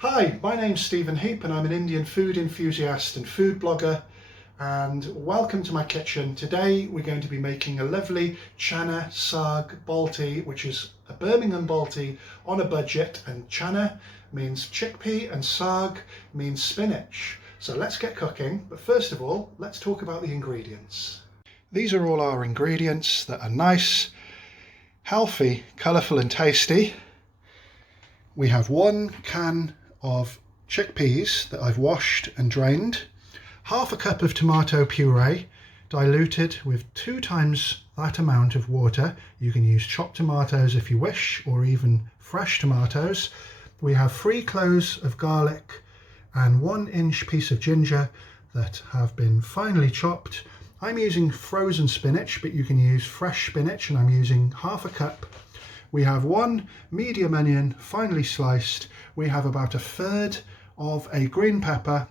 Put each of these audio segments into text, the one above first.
Hi, my name's Stephen Heap and I'm an Indian food enthusiast and food blogger, and welcome to my kitchen. Today we're going to be making a lovely chana saag Balti, which is a Birmingham Balti on a budget, and chana means chickpea and saag means spinach. So let's get cooking, but first of all let's talk about the ingredients. These are all our ingredients that are nice, healthy, colourful and tasty. We have 1 can of chickpeas that I've washed and drained, half a cup of tomato puree diluted with 2 times that amount of water. You can use chopped tomatoes if you wish, or even fresh tomatoes. We have 3 cloves of garlic and 1-inch piece of ginger that have been finely chopped. I'm using frozen spinach, but you can use fresh spinach, and I'm using half a cup. We have 1 medium onion finely sliced. We have about 1/3 of a green pepper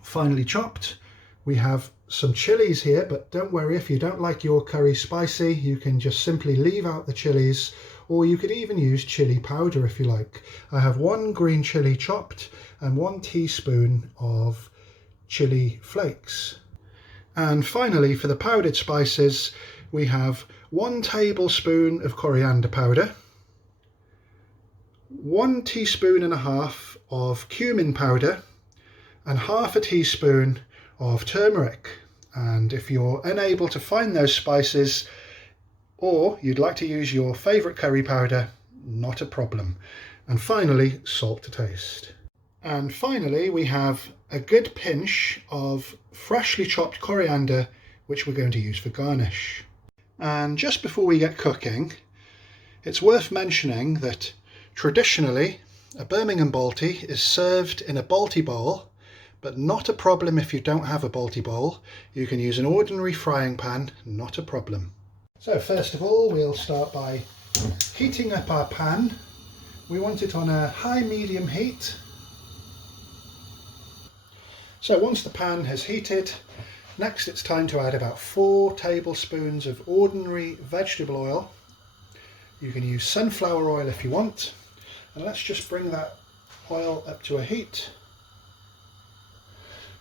finely chopped. We have some chilies here, but don't worry, if you don't like your curry spicy, you can just simply leave out the chilies, or you could even use chili powder if you like. I have 1 green chili chopped and 1 teaspoon of chili flakes. And finally, for the powdered spices, we have 1 tablespoon of coriander powder, 1.5 teaspoons of cumin powder, and half a teaspoon of turmeric. And if you're unable to find those spices, or you'd like to use your favourite curry powder, not a problem. And finally, salt to taste. And finally, we have a good pinch of freshly chopped coriander, which we're going to use for garnish. And just before we get cooking, it's worth mentioning that traditionally a Birmingham Balti is served in a Balti bowl, but not a problem if you don't have a Balti bowl. You can use an ordinary frying pan, not a problem. So first of all, we'll start by heating up our pan. We want it on a high-medium heat. So once the pan has heated, next it's time to add about 4 tablespoons of ordinary vegetable oil. You can use sunflower oil if you want. And let's just bring that oil up to a heat.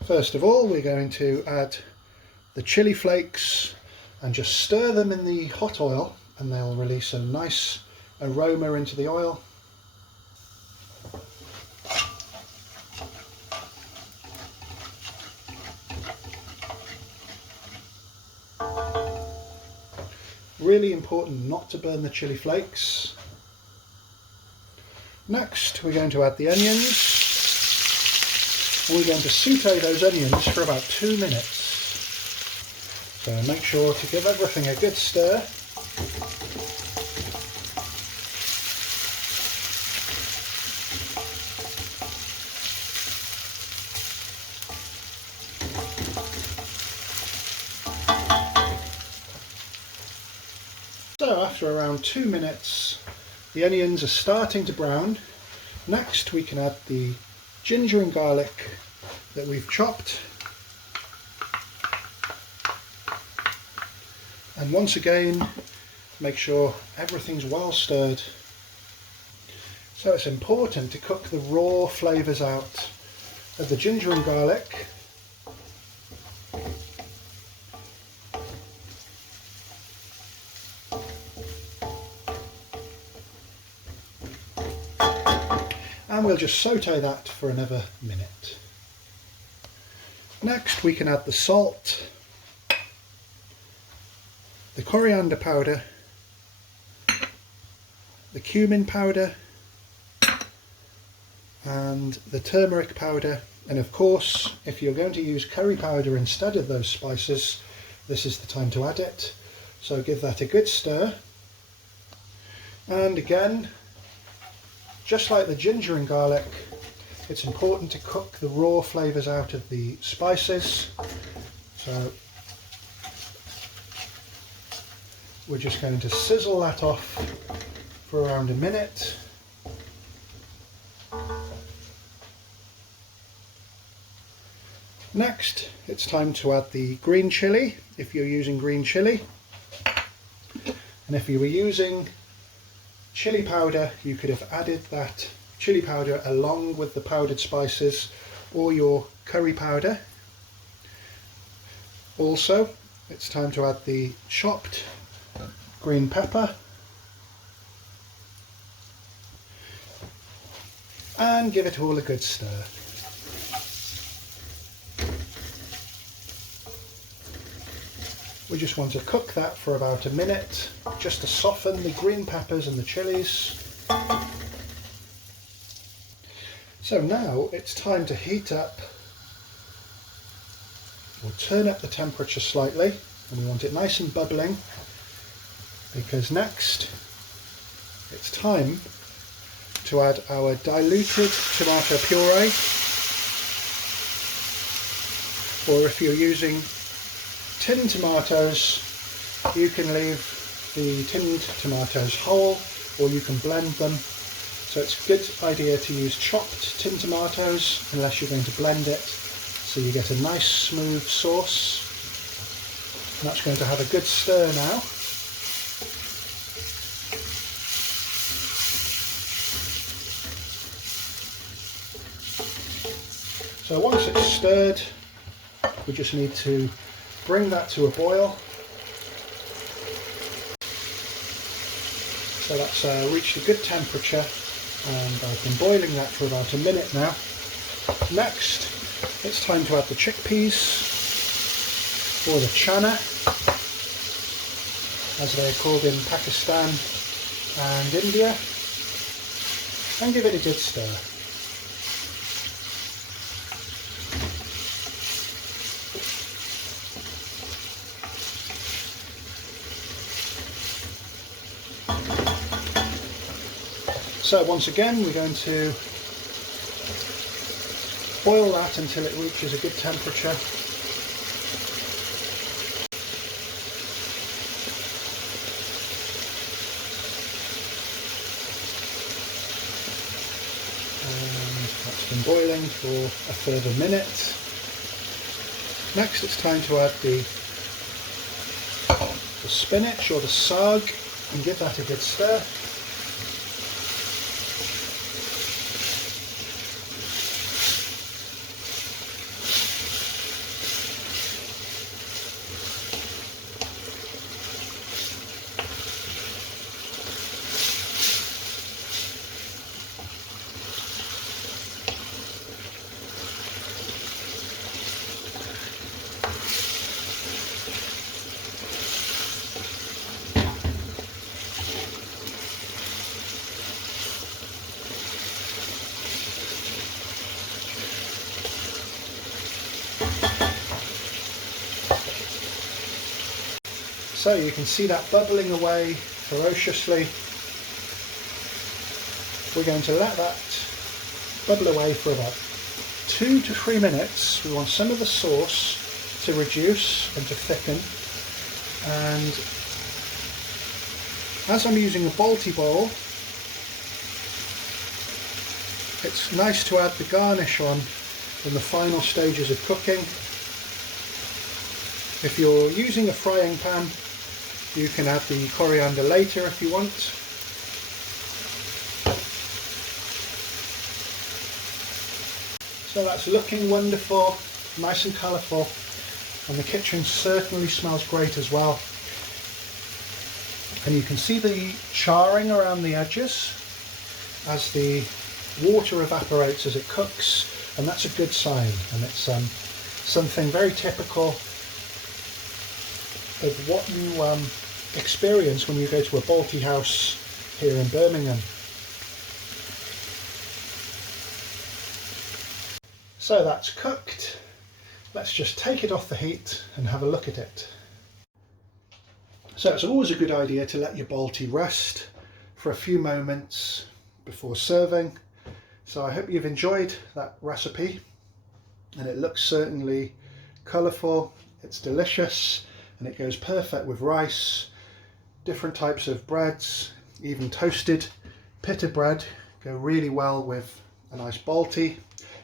First of all, we're going to add the chili flakes and just stir them in the hot oil, and they'll release a nice aroma into the oil. Really important not to burn the chili flakes. Next, we're going to add the onions, and we're going to saute those onions for about 2 minutes. So make sure to give everything a good stir. So after around 2 minutes, the onions are starting to brown. Next we can add the ginger and garlic that we've chopped. And once again, make sure everything's well stirred. So it's important to cook the raw flavours out of the ginger and garlic. And we'll just saute that for another minute. Next we can add the salt, the coriander powder, the cumin powder, and the turmeric powder. And of course, if you're going to use curry powder instead of those spices, this is the time to add it. So give that a good stir. And again, just like the ginger and garlic, it's important to cook the raw flavours out of the spices. So we're just going to sizzle that off for around a minute. Next, it's time to add the green chilli, if you're using green chilli. And if you were using chili powder, you could have added that chili powder along with the powdered spices or your curry powder. Also, it's time to add the chopped green pepper and give it all a good stir. We just want to cook that for about a minute, just to soften the green peppers and the chilies. So now it's time to heat up. We'll turn up the temperature slightly, and we want it nice and bubbling, because next it's time to add our diluted tomato puree, or if you're using tinned tomatoes, you can leave the tinned tomatoes whole, or you can blend them. So it's a good idea to use chopped tinned tomatoes unless you're going to blend it, so you get a nice smooth sauce. And that's going to have a good stir now. So once it's stirred, we just need to bring that to a boil. So that's reached a good temperature, and I've been boiling that for about a minute now. Next, it's time to add the chickpeas, or the chana, as they're called in Pakistan and India, and give it a good stir. So once again, we're going to boil that until it reaches a good temperature. And that's been boiling for a further minute. Next it's time to add the spinach or the sag and give that a good stir. So you can see that bubbling away ferociously. We're going to let that bubble away for about 2 to 3 minutes. We want some of the sauce to reduce and to thicken. And as I'm using a Balti bowl, it's nice to add the garnish on in the final stages of cooking. If you're using a frying pan, you can add the coriander later if you want. So that's looking wonderful, nice and colourful, and the kitchen certainly smells great as well. And you can see the charring around the edges as the water evaporates as it cooks, and that's a good sign, and it's something very typical of what you experience when you go to a Balti house here in Birmingham. So that's cooked. Let's just take it off the heat and have a look at it. So it's always a good idea to let your Balti rest for a few moments before serving. So I hope you've enjoyed that recipe, and it looks certainly colourful, it's delicious, and it goes perfect with rice, different types of breads, even toasted pita bread go really well with a nice Balti.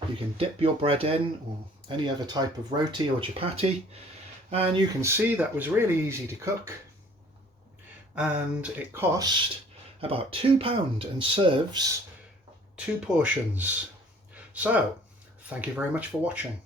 You can dip your bread in, or any other type of roti or chapati, and you can see that was really easy to cook, and it cost about £2 and serves 2 portions. So, thank you very much for watching.